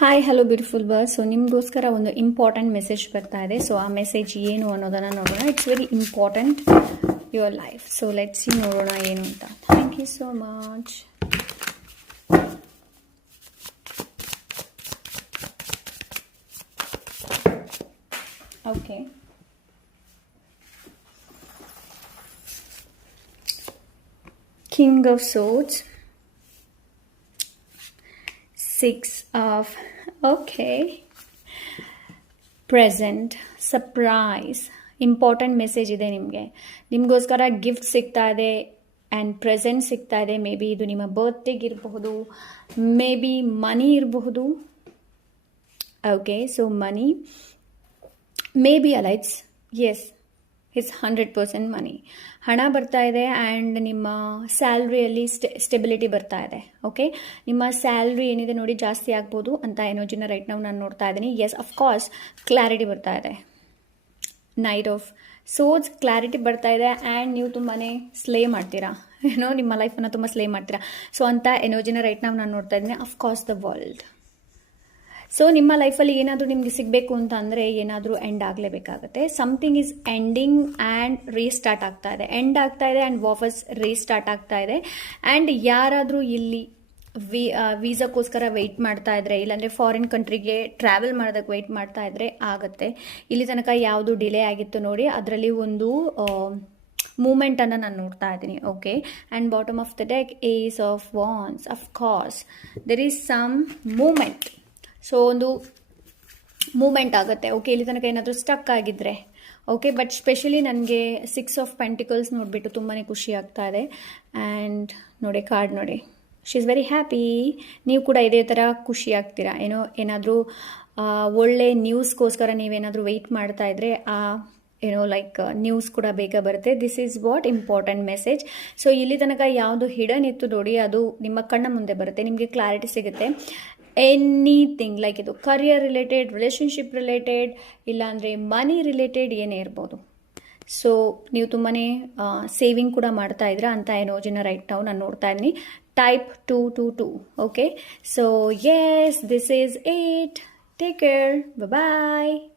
Hi hello beautiful birds. So ನಿಮಗೋಸ್ಕರ ಒಂದು important message ಬರ್ತಾ ಇದೆ. ಸೊ ಆ ಮೆಸೇಜ್ ಏನು ಅನ್ನೋದನ್ನು ನೋಡೋಣ. It's very important your life. So let's see, ನೋಡೋಣ ಏನು ಅಂತ. Thank you so much. Okay, king of swords, Six of, okay, present, surprise, important message ಇದೆ ನಿಮಗೋಸ್ಕರ ಗಿಫ್ಟ್ ಸಿಗ್ತಾ ಇದೆ ಆ್ಯಂಡ್ ಪ್ರೆಸೆಂಟ್ ಸಿಗ್ತಾ ಇದೆ. ಮೇ ಬಿ ಇದು ನಿಮ್ಮ ಬರ್ತ್ಡೇಗೆ ಇರಬಹುದು, ಮೇ ಬಿ ಮನಿ ಇರಬಹುದು. Okay, so money may be ಅಲ್ಲ, ಇಟ್ಸ್ 100% ಮನಿ. ಹಣ ಬರ್ತಾ ಇದೆ ಆ್ಯಂಡ್ ನಿಮ್ಮ ಸ್ಯಾಲ್ರಿಯಲ್ಲಿ ಸ್ಟೆಬಿಲಿಟಿ ಬರ್ತಾ ಇದೆ. ಓಕೆ, ನಿಮ್ಮ ಸ್ಯಾಲ್ರಿ ಏನಿದೆ ನೋಡಿ ಜಾಸ್ತಿ ಆಗ್ಬೋದು ಅಂತ ಎನರ್ಜಿನ ರೈಟ್ ನಾವು ನಾನು ನೋಡ್ತಾ ಇದ್ದೀನಿ. ಎಸ್, ಅಫ್ಕೋರ್ಸ್ ಕ್ಲಾರಿಟಿ ಬರ್ತಾ ಇದೆ. ನೈಟ್ ಆಫ್ ಸೋರ್ಡ್ಸ್, ಕ್ಲಾರಿಟಿ ಬರ್ತಾ ಇದೆ ಆ್ಯಂಡ್ ನೀವು ತುಂಬಾ ಸ್ಲೇ ಮಾಡ್ತೀರಾ, ನಿಮ್ಮ ಲೈಫನ್ನು ತುಂಬ ಸ್ಲೇ ಮಾಡ್ತೀರಾ. ಸೊ ಅಂತ ಎನರ್ಜಿನ ರೈಟ್ ನಾವು ನಾನು ನೋಡ್ತಾ ಇದ್ದೀನಿ. Of course the world. ಸೊ ನಿಮ್ಮ ಲೈಫಲ್ಲಿ ಏನಾದರೂ ನಿಮಗೆ ಸಿಗಬೇಕು ಅಂತ ಅಂದರೆ ಏನಾದರೂ ಎಂಡ್ ಆಗಲೇಬೇಕಾಗುತ್ತೆ. Something is ending and restart ಆಗ್ತಾ ಇದೆ, ಎಂಡ್ ಆಗ್ತಾ ಇದೆ ಆ್ಯಂಡ್ ವಾಪಸ್ ರೀಸ್ಟಾರ್ಟ್ ಆಗ್ತಾ ಇದೆ. ಆ್ಯಂಡ್ ಯಾರಾದರೂ ಇಲ್ಲಿ ವೀಸಾಕ್ಕೋಸ್ಕರ ವೆಯ್ಟ್ ಮಾಡ್ತಾ ಇದ್ರೆ, ಇಲ್ಲಾಂದರೆ ಫಾರಿನ್ ಕಂಟ್ರಿಗೆ ಟ್ರಾವೆಲ್ ಮಾಡೋದಕ್ಕೆ ವೆಯ್ಟ್ ಮಾಡ್ತಾ ಇದ್ರೆ ಆಗುತ್ತೆ. ಇಲ್ಲಿ ತನಕ ಯಾವುದು ಡಿಲೇ ಆಗಿತ್ತು ನೋಡಿ, ಅದರಲ್ಲಿ ಒಂದು ಮೂಮೆಂಟನ್ನು ನಾನು ನೋಡ್ತಾ ಇದ್ದೀನಿ. Okay, and bottom of the deck ace of wands. Of course there is some movement. So ಒಂದು ಮೂಮೆಂಟ್ ಆಗುತ್ತೆ. ಓಕೆ, ಇಲ್ಲಿ ತನಕ ಏನಾದರೂ ಸ್ಟಕ್ ಆಗಿದ್ದರೆ ಓಕೆ, ಬಟ್ ಸ್ಪೆಷಲಿ ನನಗೆ 6 ಆಫ್ ಪೆಂಟಿಕಲ್ಸ್ ನೋಡಿಬಿಟ್ಟು ತುಂಬಾ ಖುಷಿ ಆಗ್ತಾ ಇದೆ. ಆ್ಯಂಡ್ ನೋಡಿ ಕಾರ್ಡ್ ನೋಡಿ, ಶಿ ಈಸ್ ವೆರಿ ಹ್ಯಾಪಿ. ನೀವು ಕೂಡ ಇದೇ ಥರ ಖುಷಿ ಆಗ್ತೀರಾ. ಏನಾದರೂ ಒಳ್ಳೆ ನ್ಯೂಸ್ಗೋಸ್ಕರ ನೀವೇನಾದರೂ ವೆಯ್ಟ್ ಮಾಡ್ತಾ ಇದ್ರೆ ಲೈಕ್ ನ್ಯೂಸ್ ಕೂಡ ಬೇಗ ಬರುತ್ತೆ. This is what important message. So ಇಲ್ಲಿ ತನಕ ಯಾವುದು ಹಿಡನ್ ಇತ್ತು ನೋಡಿ, ಅದು ನಿಮ್ಮ ಕಣ್ಣ ಮುಂದೆ ಬರುತ್ತೆ, ನಿಮಗೆ ಕ್ಲಾರಿಟಿ ಸಿಗುತ್ತೆ. ಎನಿಥಿಂಗ್ ಲೈಕ್ ಇದು ಕರಿಯರ್ ರಿಲೇಟೆಡ್, ರಿಲೇಷನ್ಶಿಪ್ ರಿಲೇಟೆಡ್, ಇಲ್ಲಾಂದರೆ ಮನಿ ರಿಲೇಟೆಡ್ ಏನೇ ಇರ್ಬೋದು. ಸೊ ನೀವು ತುಂಬಾ ಸೇವಿಂಗ್ ಕೂಡ ಮಾಡ್ತಾ ಇದ್ದೀರಾ ಅಂತ ಎನರ್ಜಿನ ರೈಟ್ ನಾವು ನಾನು ನೋಡ್ತಾ ಇದ್ದೀನಿ. Type 222. Okay, so yes, this is it. Take care, bye.